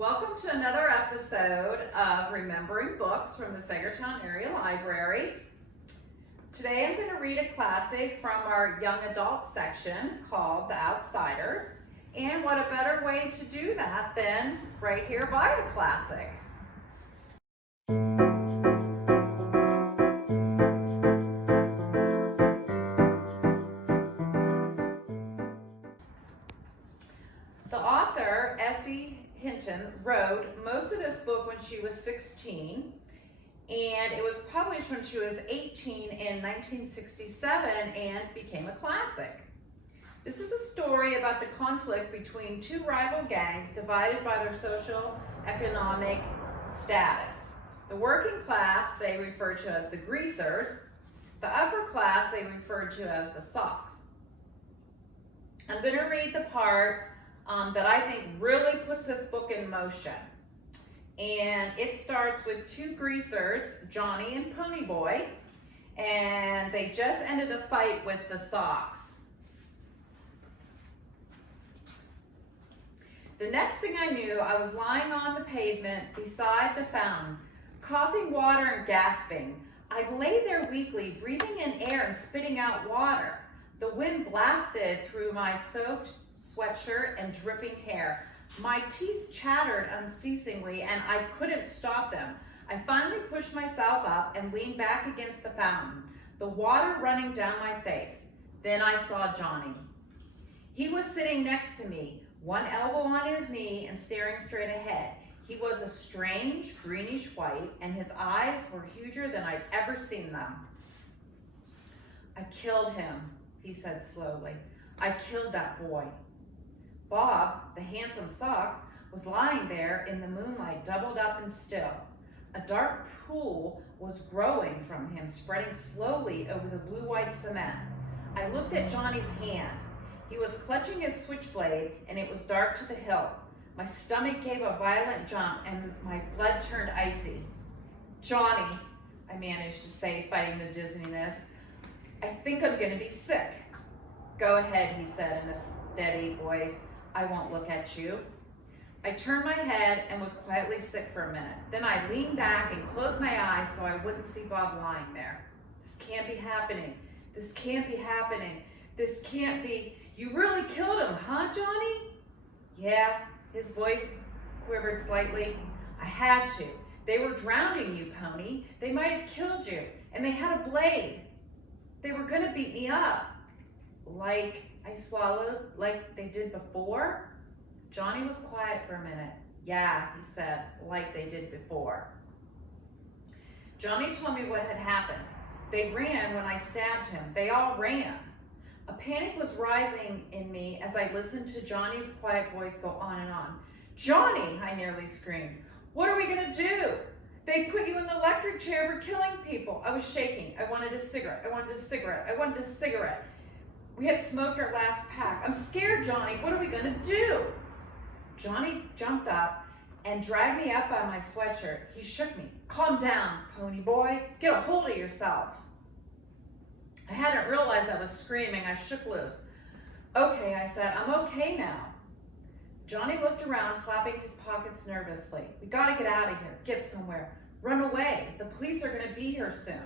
Welcome to another episode of Remembering Books from the Saegertown Area Library. Today I'm going to read a classic from our young adult section called The Outsiders. And what a better way to do that than right here by a classic. The author, S.E.Hinton, wrote most of this book when she was 16, and it was published when she was 18 in 1967 and became a classic. This is a story about the conflict between two rival gangs divided by their social economic status. The working class they refer to as the greasers, the upper class they refer to as the socks. I'm going to read the part that I think really puts this book in motion. And it starts with two greasers, Johnny and Pony Boy, and they just ended a fight with the socks. The next thing I knew, I was lying on the pavement beside the fountain, coughing water and gasping. I lay there weakly, breathing in air and spitting out water. The wind blasted through my soaked sweatshirt and dripping hair. My teeth chattered unceasingly and I couldn't stop them. I finally pushed myself up and leaned back against the fountain, the water running down my face. Then I saw Johnny. He was sitting next to me, one elbow on his knee and staring straight ahead. He was a strange greenish white and his eyes were huger than I'd ever seen them. I killed him, he said slowly. I killed that boy. Bob, the handsome sock, was lying there in the moonlight, doubled up and still. A dark pool was growing from him, spreading slowly over the blue-white cement. I looked at Johnny's hand. He was clutching his switchblade, and it was dark to the hilt. My stomach gave a violent jump, and my blood turned icy. Johnny, I managed to say, fighting the dizziness, I think I'm going to be sick. Go ahead, he said in a steady voice. I won't look at you. I turned my head and was quietly sick for a minute. Then I leaned back and closed my eyes so I wouldn't see Bob lying there. This can't be happening. This can't be happening. This can't be. You really killed him, huh, Johnny? Yeah, his voice quivered slightly. I had to. They were drowning you, Pony. They might have killed you. And they had a blade. They were going to beat me up. Like I swallowed, like they did before? Johnny was quiet for a minute. Yeah, he said, like they did before. Johnny told me what had happened. They ran when I stabbed him. They all ran. A panic was rising in me as I listened to Johnny's quiet voice go on and on. Johnny, I nearly screamed. What are we going to do? They put you in the electric chair for killing people. I was shaking. I wanted a cigarette. I wanted a cigarette. I wanted a cigarette. We had smoked our last pack. I'm scared, Johnny. What are we going to do? Johnny jumped up and dragged me up by my sweatshirt. He shook me. Calm down, Pony Boy. Get a hold of yourself. I hadn't realized I was screaming. I shook loose. Okay, I said, I'm okay now. Johnny looked around, slapping his pockets nervously. We got to get out of here. Get somewhere. Run away. The police are going to be here soon.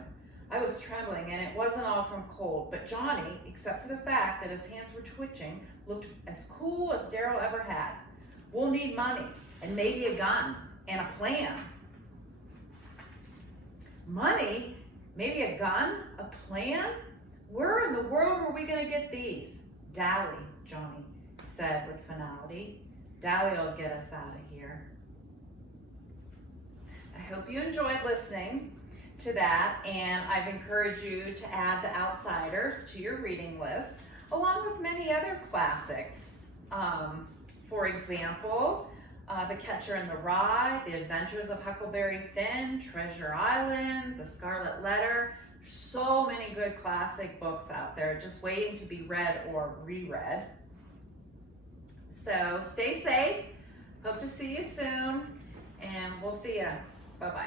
I was trembling, and it wasn't all from cold, but Johnny, except for the fact that his hands were twitching, looked as cool as Daryl ever had. We'll need money, and maybe a gun, and a plan. Money? Maybe a gun? A plan? Where in the world were we going to get these? Dally, Johnny said with finality. Dally will get us out of here. I hope you enjoyed listening to that, and I've encouraged you to add The Outsiders to your reading list, along with many other classics. For example, The Catcher in the Rye, The Adventures of Huckleberry Finn, Treasure Island, The Scarlet Letter. So many good classic books out there just waiting to be read or reread. So stay safe. Hope to see you soon, and we'll see you. Bye-bye.